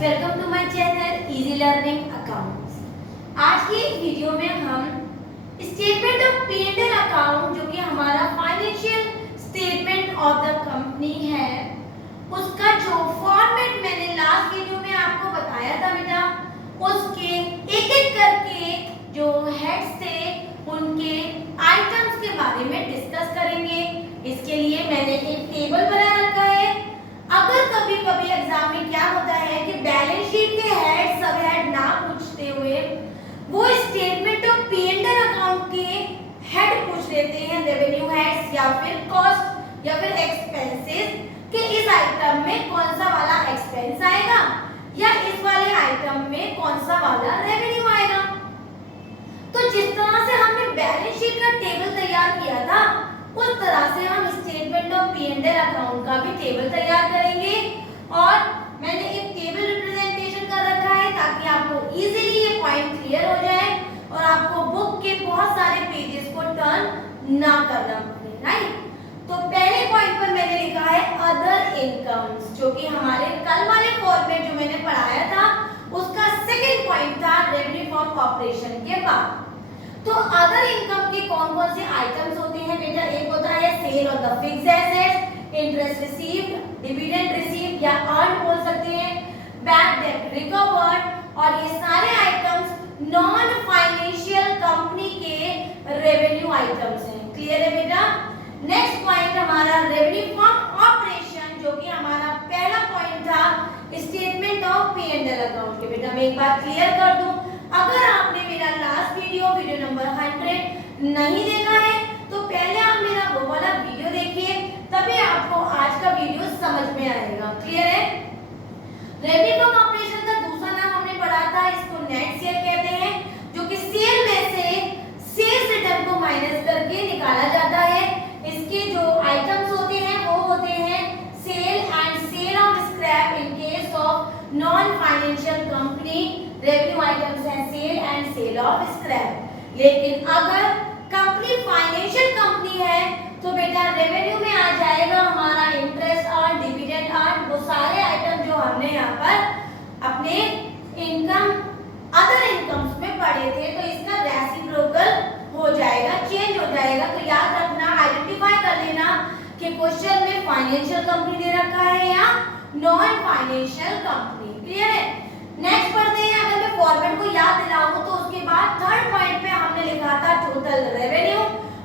Welcome to my channel easy learning accounts. आज की इस वीडियो में हम स्टेटमेंट ऑफ P&L अकाउंट जो कि हमारा financial statement of the company है, उसका जो फॉर्मेट मैंने लास्ट वीडियो में आपको बताया था बेटा, उसके एक एक करके जो हेड्स थे उनके आइटम्स के बारे में डिस्कस करेंगे। इसके लिए मैंने एक टेबल बना रखा है। अगर कभी कभी एग्जाम में क्या होता है कि बैलेंस शीट के हेड सब हेड ना पूछते हुए वो स्टेटमेंट ऑफ P&L अकाउंट के हेड पूछ लेते हैं, रेवेन्यू हेड्स या फिर कॉस्ट या फिर एक्सपेंसेस कि इस आइटम में कौन सा वाला एक्सपेंस आएगा या इस वाले आइटम में कौन सा वाला रेवेन्यू आएगा। तो जिस तरह से हमने बैलेंस शीट का टेबल तैयार किया था उस तरह से हम स्टेटमेंट ऑफ P&L अकाउंट का भी टेबल तैयार करेंगे। और मैंने एक टेबल रिप्रेजेंटेशन कर रखा है ताकि आपको इजीली ये पॉइंट क्लियर हो जाए और आपको बुक के बहुत सारे पेजेस को टर्न ना करना पड़े, राइट। तो पहले पॉइंट पर मैंने लिखा है अदर इनकम्स, जो कि हमारे कल वाले फॉर्मेट जो मैंने पढ़ाया था उसका सेकंड पॉइंट था रेवेन्यू फ्रॉम ऑपरेशन के बाद। तो अदर इनकम के कौन-कौन से आइटम्स होते हैं बेटा? एक होता है sale of the fixed assets, interest received, dividend received या अर्न बोल सकते हैं, बैड डेट रिकवर्ड, और ये सारे आइटम्स नॉन फाइनेंशियल कंपनी के रेवेन्यू आइटम्स हैं। क्लियर है बेटा? नेक्स्ट पॉइंट हमारा रेवेन्यू फ्रॉम ऑपरेशन, जो कि हमारा पहला पॉइंट था स्टेटमेंट ऑफ P&L अकाउंट के। बेटा मैं एक बात क्लियर कर दूं, अगर आपने मेरा लास्ट वीडियो नंबर 100 नहीं देखा है तो पहले आप मेरा वो वाला वीडियो देखिए, तभी आपको आज का वीडियो समझ में आएगा। क्लियर है? रेवेन्यू फ्रॉम ऑपरेशन का दूसरा नाम हमने पढ़ा था, इसको नेट सेल कहते हैं, जो कि सेल में से सेल्स रिटर्न को माइनस करके निकाला जाता है। इसके जो आइटम्स होते हैं वो होते हैं sale and sale of scrap in case of non financial company. Revenue items हैं sale and sale of scrap. लेकिन अगर कंपनी फाइनेंशियल कंपनी है तो बेटा रेवेन्यू में आ जाएगा हमारा इंटरेस्ट और डिविडेंड और वो सारे आइटम जो हमने यहाँ पर अपने इनकम अदर इनकम्स में पढ़े थे, तो इसका रेसिप्रोकल हो जाएगा, चेंज हो जाएगा। तो याद रखना, आइडेंटिफाई कर लेना कि क्वेश्चन में फाइनेंशियल कंपनी दे रखा है या नॉन फाइनेंशियल कंपनी। क्लियर है? नेक्स्ट पढ़ते हैं। अगर मैं फॉर्मेट को याद दिलाऊं तो उसके बाद थर्ड पॉइंट पे हमने लिखा था टोटल रेवेन्यू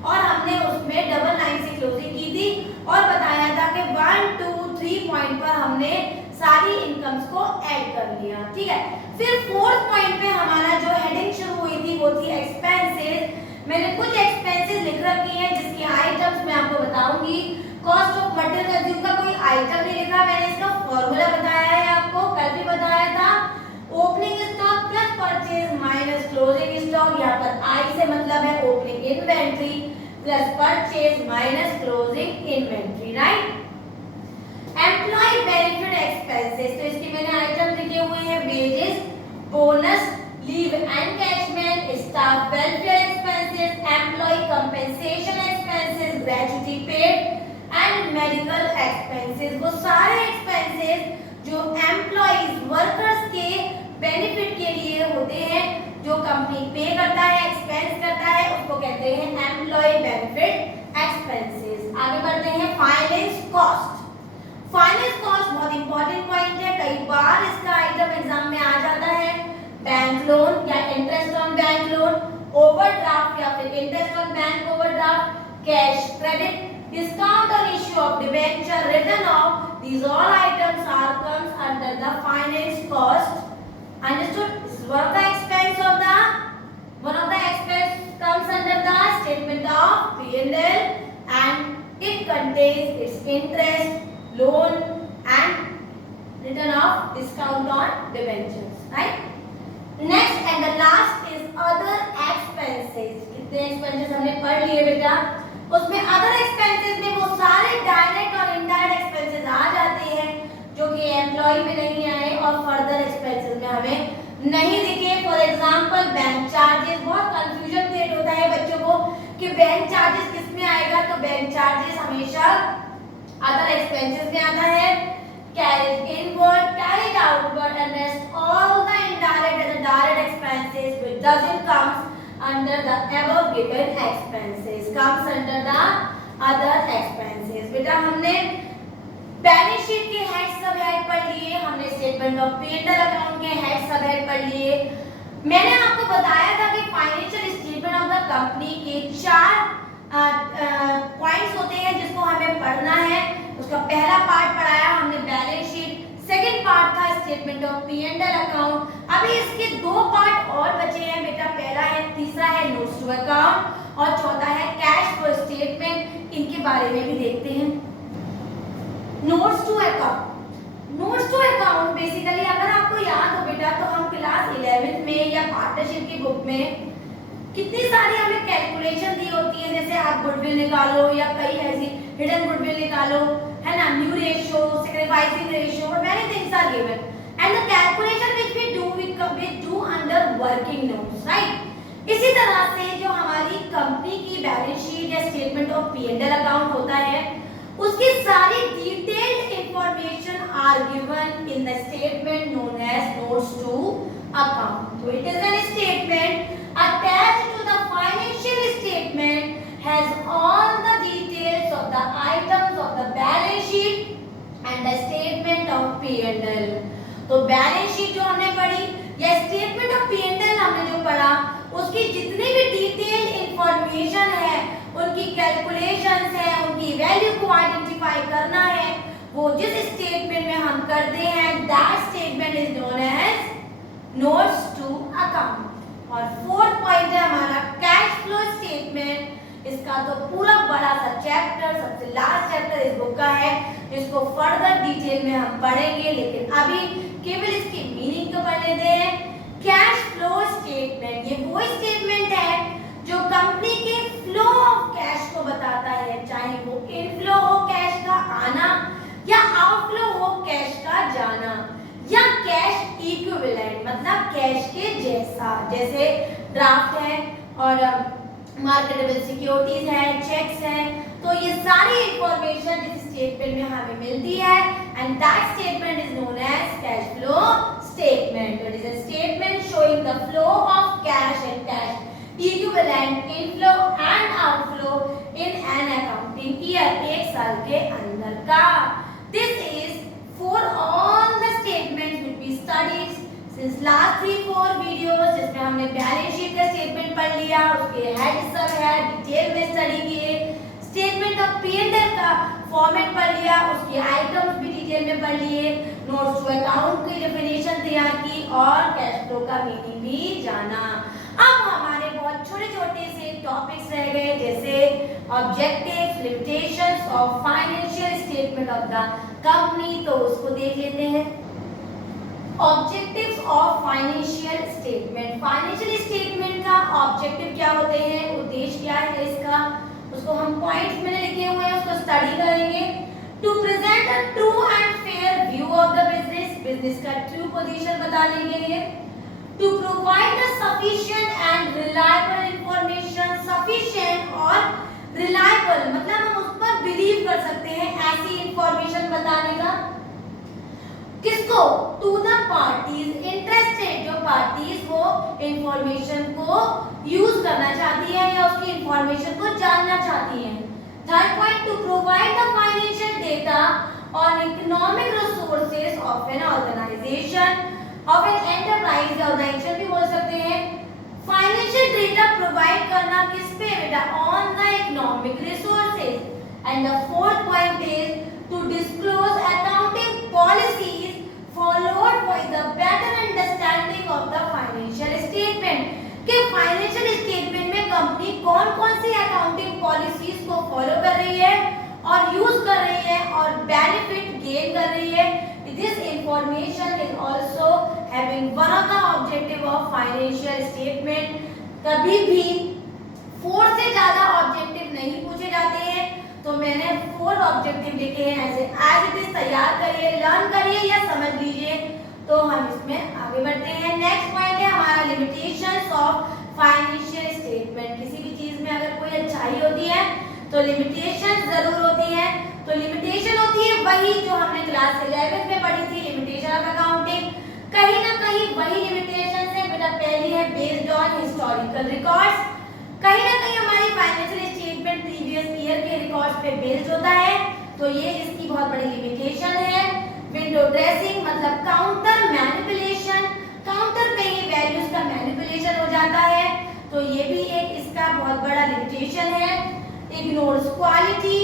और हमने उसमें डबल लाइन से क्लोजिंग की थी और बताया था कि 1 2 3 पॉइंट पर हमने सारी इनकम्स को ऐड कर लिया। ठीक है, फिर फोर्थ पॉइंट पे हमारा जो हेडिंग शुरू हुई थी वो थी एक्सपेंसेस। मैंने कुछ एक्सपेंसेस लिख रखी हैं जिसकी आइटम्स मैं आपको बताऊंगी। कॉस्ट ऑफ मटेरियल कंज्यूम का कोई आइटम नहीं लिखा, मैंने इसका फॉर्मूला बताया है आपको, कल भी बताया था। Opening stock plus purchase minus closing stock, यहाँ पर आई से मतलब है opening inventory plus purchase minus closing inventory, right. Employee benefit expenses, तो इसके मैंने आइटम लिखे हुए हैं wages, bonus, leave encashment, staff welfare expenses, employee compensation expenses, gratuity paid and medical expenses. वो सारे एक्सपेंसेस जो एम्प्लॉइज वर्कर्स के बेनिफिट के लिए होते हैं, जो कंपनी पे करता है, एक्सपेंस करता है, उसको कहते हैं एम्प्लॉय बेनिफिट एक्सपेंसेस। आगे बढ़ते हैं फाइनेंस कॉस्ट। फाइनेंस कॉस्ट बहुत इंपॉर्टेंट पॉइंट है, कई बार इसका आइटम एग्जाम में आ जाता है। बैंक लोन या interest on bank loan, overdraft या फिर interest on bank overdraft, cash credit, discount on issue of debenture, written off, these all items are comes under the finance cost. Understood? This is one of the expense comes under the statement of P&L and it contains its interest, loan and return of discount on debentures, right? Next and the last is other expenses. कितने expenses हमने पढ़ लिए बेटा? उसमें other expenses में वो सारे direct और इनडायरेक्ट एक्सपेंसेस आ जाते हैं जो कि एम्प्लॉय में नहीं आए और फर्दर एक्सपेंसेस में हमें नहीं दिखे। फॉर एग्जांपल बैंक चार्जेस, बहुत कंफ्यूजन क्रिएट होता है बच्चों को कि बैंक चार्जेस किस में आएगा, तो बैंक चार्जेस हमेशा अदर एक्सपेंसेस में आता है। Carriage inward, carriage outward and doesn't comes under the above given expenses, comes under the other expenses। बेटा हमने बैलेंस शीट के हेड सब हेड पढ़ लिए, हमने स्टेटमेंट ऑफ P&L अकाउंट के हेड सब हेड पढ़ लिए। मैंने आपको बताया था कि financial statement of the company के 4 पॉइंट्स होते हैं जिसको हमें पढ़ना है। उसका पहला पार्ट पढ़ाया हमने बैलेंस शीट, सेकंड पार्ट था स्टेटमेंट ऑफ P&L अकाउंट। अभी इसके 2 पार्ट और बचे हैं बेटा, पहला है, तीसरा है नोट्स टू अकाउंट और चौथा है कैश फ्लो स्टेटमेंट। इनके बारे में भी देखते हैं। Notes to account, notes to account basically अगर आपको याद हो बेटा तो हम क्लास 11th में या पार्टनरशिप की बुक में कितनी सारी हमें कैलकुलेशन दी होती है, जैसे आप गुडविल निकालो या कई ऐसी हिडन गुडविल निकालो, है ना, new ratio, sacrificing ratio, many things are given and the calculation which we do under working notes, right। इसी तरह से जो हमारी कंपनी की बैलेंस शीट या स्टेटमेंट ऑफ P&L अकाउंट होता है उसकी सारी detailed information are given in the statement known as notes to account. तो it is an statement attached to the financial statement has all the details of the items of the balance sheet and the statement of P&L। तो balance sheet जो हमने पढ़ी या statement of P&L हमने जो पढ़ा उसकी जितनी भी डिटेल इंफॉर्मेशन है, उनकी कैलकुलेशंस है, उनकी वैल्यू को आइडेंटिफाई करना है, वो जिस स्टेटमेंट में हम करते हैं that statement is known as notes to account. और फोर्थ पॉइंट है हमारा कैश फ्लो स्टेटमेंट। इसका तो पूरा बड़ा सा चैप्टर, सबसे लास्ट चैप्टर इस बुक का है, इसको फर्दर डिटेल में हम पढ़ेंगे, लेकिन अभी केवल इसकी मीनिंग तो पढ़ लेते हैं। कैश फ्लो स्टेटमेंट ये वो स्टेटमेंट है जो कंपनी के फ्लो ऑफ कैश को बताता है, चाहे वो इनफ्लो हो कैश का आना या आउटफ्लो हो कैश का जाना, या कैश इक्विवेलेंट मतलब कैश के जैसा, जैसे ड्राफ्ट है और मार्केटेबल सिक्योरिटीज है, चेक्स है। तो ये सारी इंफॉर्मेशन इस स्टेटमेंट में हमें मिलती है and that statement is known as cash flow statement. It is a statement showing the flow of cash and cash equivalent inflow and outflow in an accounting year, एक साल के अंदर का। This is for all the statements which we studied since last 3-4 videos, जिसमें हमने balance sheet का statement पढ़ लिया, उसके हेड सब है डिटेल में स्टडी किए, स्टेटमेंट ऑफ P&L का फॉर्मेट पढ़ लिया, उसके आइटम्स भी डिटेल में पढ़ लिए, नोट्स टू अकाउंट की डेफिनेशन तैयार की और कैश फ्लो का मीनिंग भी जाना। अब हमारे बहुत छोटे-छोटे से टॉपिक्स रह गए, जैसे objectives, limitations of financial statement of the company, तो उसको देख लेते हैं। Objectives of financial statement, financial statement का ऑब्जेक्टिव क्या होते हैं, उद्देश्य क्या है इसका, उसको हम पॉइंट्स में लिखे हुए हैं, उसको स्टडी करेंगे। To present a true and fair view of the business, business का ट्रू पोजीशन बताने के लिए। To provide the sufficient and reliable information, sufficient और रिलायबल मतलब हम उस पर बिलीव कर सकते हैं ऐसी इंफॉर्मेशन बताने का। किसको, टू द पार्टीज इंटरेस्टेड, जो पार्टीज वो इंफॉर्मेशन को यूज करना चाहती है या उसकी इंफॉर्मेशन को जानना चाहती है। Third point, to provide the financial data on economic resources of an organization, of an enterprise, organization भी बोल सकते हैं। फाइनेंशियल डेटा प्रोवाइड करना किस पे बेटा, on the economic resources. And the fourth point is to disclose accounting policies followed by the better understanding of the financial statement, कि financial statement में कंपनी कौन-कौन सी अकाउंटिंग पॉलिसीज को फॉलो कर रही है और यूज कर रही है और बेनिफिट गेन कर रही है। This information is also having one of the objective of financial statement. कभी भी 4 से ज्यादा ऑब्जेक्टिव नहीं पूछे जाते हैं, तो मैंने 4 ऑब्जेक्टिव लिखे हैं, ऐसे एज इट इज तैयार करिए, लर्न करिए या समझ लीजिए, तो हम इसमें आगे बढ़ते हैं। नेक्स्ट पॉइंट है हमारा लिमिटेशंस ऑफ फाइनेंशियल स्टेटमेंट। किसी भी चीज में अगर कोई अच्छाई होती है तो लिमिटेशन जरूर होती है। तो लिमिटेशन होती है वही जो हमने क्लास 11 में पढ़ी थी, लिमिटेशन ऑफ अकाउंटिंग। कहीं ना कहीं वही लिमिटेशन है बेटा, पहली है बेस्ड ऑन हिस्टोरिकल रिकॉर्ड्स। कहीं ना कहीं हमारी फाइनेंशियल स्टेटमेंट प्रीवियस ईयर के रिकॉर्ड्स पे बेस्ड होता है, तो ये इसकी बहुत बड़ी लिमिटेशन है। विंडो ड्रेसिंग मतलब काउंटर मैनिपुलेशन, काउंटर पे ही वैल्यूज का मैनिपुलेशन हो जाता है, तो ये भी एक इसका बहुत बड़ा लिमिटेशन है। इग्नोर्स क्वालिटी,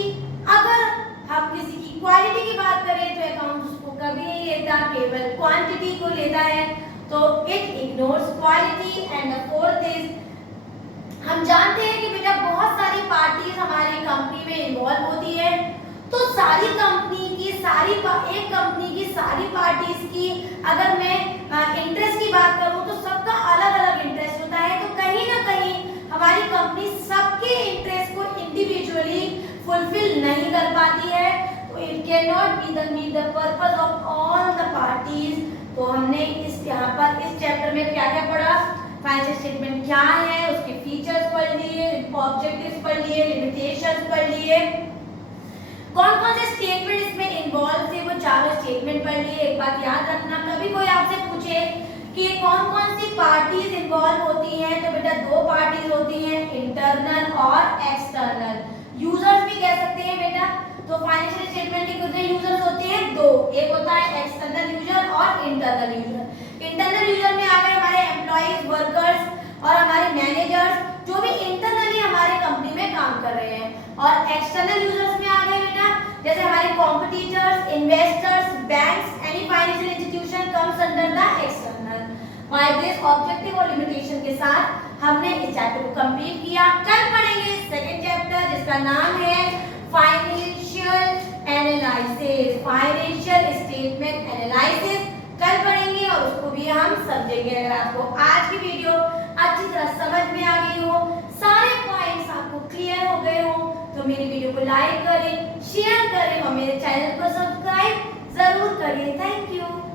अगर हम किसी की क्वालिटी की बात करें तो अकाउंट उसको कभी नहीं लेता, केवल क्वांटिटी को लेता है, तो it ignores quality. And the fourth is, हम जानते हैं कि बेटा बहुत सारी पार्टीज हमारी कंपनी में इन्वॉल्व होती है, तो सारी कंपनी की एक कंपनी की सारी पार्टीज की अगर मैं इंटरेस्ट की बात करूं तो सबका अलग अलग इंटरेस्ट होता है, तो कहीं ना कहीं हमारी कंपनी सबके इंटरेस्ट को इंडिविजुअली फुलफिल नहीं कर पाती है, तो it can not be meet the purpose of all the parties. तो हमने यहाँ पर इस चैप्टर में क्या क्या पढ़ा, फाइनेंशियल स्टेटमेंट क्या है, उसके फीचर्स पढ़ लिए, ऑब्जेक्टिव्स पढ़ लिए, लिमिटेशंस पढ़ लिए, कौन कौन से स्टेटमेंट इसमें इन्वॉल्व थे वो चारों स्टेटमेंट पढ़ लिए। एक बात याद रखना, कभी कोई आपसे पूछे कि कौन कौन सी पार्टीज इन्वॉल्व होती हैं, तो बेटा दो पार्टीज होती हैं, इंटरनल और एक्सटर्नल। यूजर्स भी कह सकते हैं बेटा, तो फाइनेंशियल स्टेटमेंट के कितने यूजर्स होते हैं, दो, एक होता है एक्सटर्नल यूजर और इंटरनल यूजर। इंटरनल यूजर में आ गए हमारे एम्प्लॉइज, वर्कर्स और हमारे मैनेजर्स, जो भी इंटरनली हमारे कंपनी में काम कर रहे हैं, और एक्सटर्नल यूजर्स में आ गए बेटा जैसे हमारे competitors, investors, banks, any financial institution comes under the external. By this objective और लिमिटेशन के साथ हमने इस चैप्टर को कंप्लीट किया। कल पढ़ेंगे सेकंड चैप्टर जिसका नाम है financial analysis, financial statement analysis कल पढ़ेंगे और उसको भी हम समझेंगे। अगर आपको आज की वीडियो अच्छी तरह समझ में आ गई हो, सारे पॉइंट्स आपको क्लियर हो गए हो, तो मेरी वीडियो को लाइक करें, शेयर करें और मेरे चैनल को सब्सक्राइब जरूर करें। Thank you.